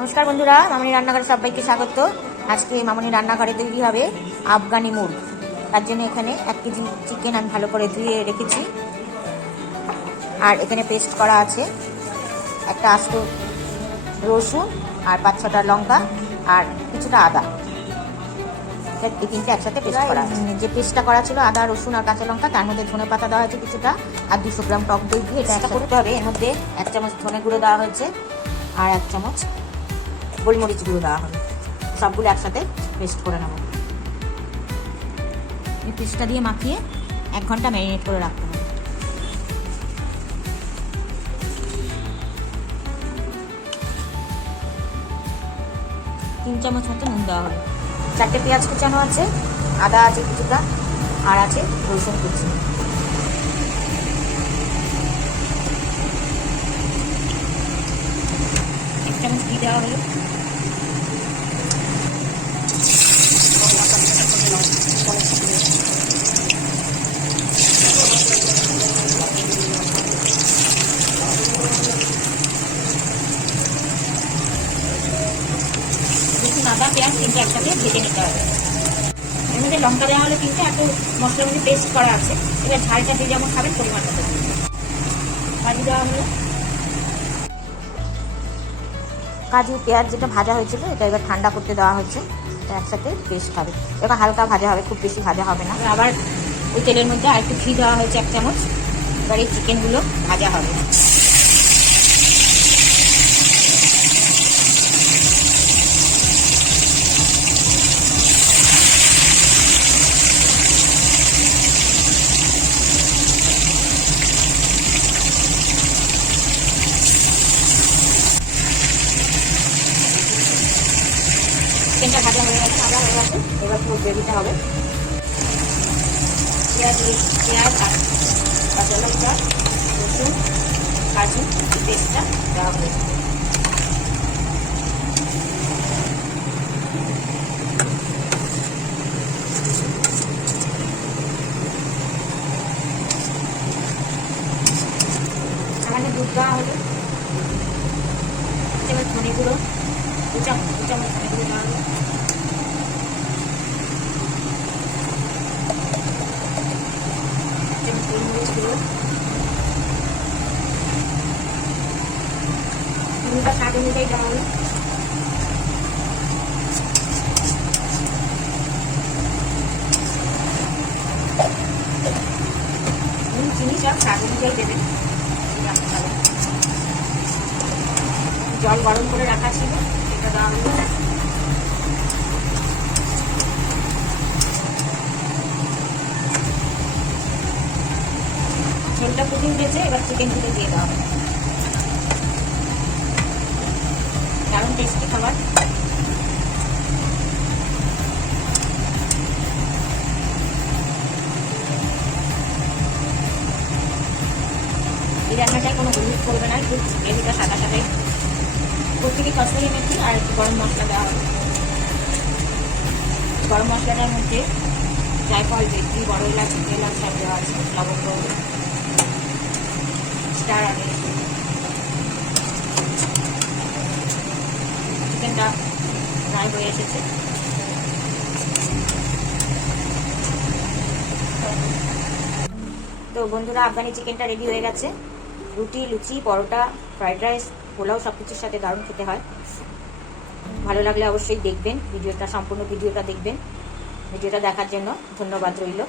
নমস্কার বন্ধুরা, মামনি রান্নাঘরে সবাইকে স্বাগত। আজকে মামনি রান্নাঘরে তৈরি হবে আফগানি মুরগ। তার জন্য এখানে 1 কেজি চিকেন আমি ভালো করে ধুয়ে রেখেছি। আর এখানে পেস্ট করা আছে একটা আস্ত রসুন আর 5-6টা লঙ্কা আর কিছুটা আদা। এই তিনটে একসাথে পেস্ট করা আছে। যে পেস্টটা করা ছিল আদা, রসুন আর কাঁচা লঙ্কা, তার মধ্যে ধনে পাতা দেওয়া হয়েছে কিছুটা, আর 200 গ্রাম টক দই দিয়ে এটা করতে হবে। এর মধ্যে 1 চামচ ধনে গুঁড়ো দেওয়া হয়েছে আর 1 চামচ গোলমরিচ গুঁড়ো দেওয়া হবে। সবগুলো একসাথে পেস্ট করে নেব। এই পেস্টটা দিয়ে মাখিয়ে 1 ঘন্টা ম্যারিনেট করে রাখতে হবে। তিন চামচ মতো নুন দেওয়া হবে। 4টে পেঁয়াজ কুচানো আছে, আদা আছে কিছুটা, আর আছে রসুন কুচি। 1 চামচ ঘি দেওয়া হলো। আদা পেঁয়াজ তিনটে একসাথে ভেজে নিতে হবে। এর মধ্যে লঙ্কা দেওয়া হলে 3টে, একটু মশলার মধ্যে পেস্ট করা আছে। এবার ঝালটা দিয়ে যেমন খাবেন পরিমাণ মতো কাজু দেওয়া হলো। কাজু পেঁয়াজ যেটা ভাজা হয়েছিল এটা এবার ঠান্ডা করতে দেওয়া হচ্ছে। এটা একসাথে পেস্ট হবে। এবার হালকা ভাজা হবে, খুব বেশি ভাজা হবে না। আবার ওই তেলের মধ্যে আর একটু ঘি দেওয়া হয়েছে 1 চামচ। এবার এই চিকেনগুলো ভাজা হবে। চিকেনটা ভাজা হয়ে গেছে, আদা হয়ে গেছে। এবার পুরো গ্রেভিটা হবে। পেঁয়াজ কাঁচা লঙ্কা, রসুন, কাজু পেস্টটা দেওয়া হয়েছে। সামান্য দুধ দেওয়া হলো। এবার ধনে গুঁড়ো 2 চামচ ধনে গুঁড়ো দেওয়া হলো। গোলমরিচ গুঁড়ো, নুনটা স্বাদ অনুযায়ী দেওয়া হলো। নুন চিনি সব স্বাদ অনুযায়ী দেবেন। জল গরম করে রাখা ছিল, এটা দেওয়া হলো। ঝোলটা ফুটে উঠেছে, এবার চিকেনগুলো দিয়ে দেওয়া হবে। দারুণ টেস্টি খাবার। এই রান্নাটায় কোনো হলুদ করবে না, একটু গ্রেভিটা সাদা সাদাই। প্রত্যেকে কসুরি মেথি আর একটু গরম মশলা দেওয়া হবে। গরম মশলাটার মধ্যে জায়ফল, জয়িত্রী, বড় এলাচ, ছোট এলাচ সব দেওয়া আছে, লবঙ্গ, স্টার আগে। চিকেনটা ফ্রাই হয়ে এসেছে। তো বন্ধুরা, আফগানি চিকেনটা রেডি হয়ে গেছে। রুটি, লুচি, পরোটা, ফ্রাইড রাইস, পোলাও সব কিছুর সাথে দারুণ খেতে হয়। ভালো লাগলে অবশ্যই দেখবেন ভিডিওটা, সম্পূর্ণ ভিডিওটা দেখবেন। ভিডিওটা দেখার জন্য ধন্যবাদ রইল।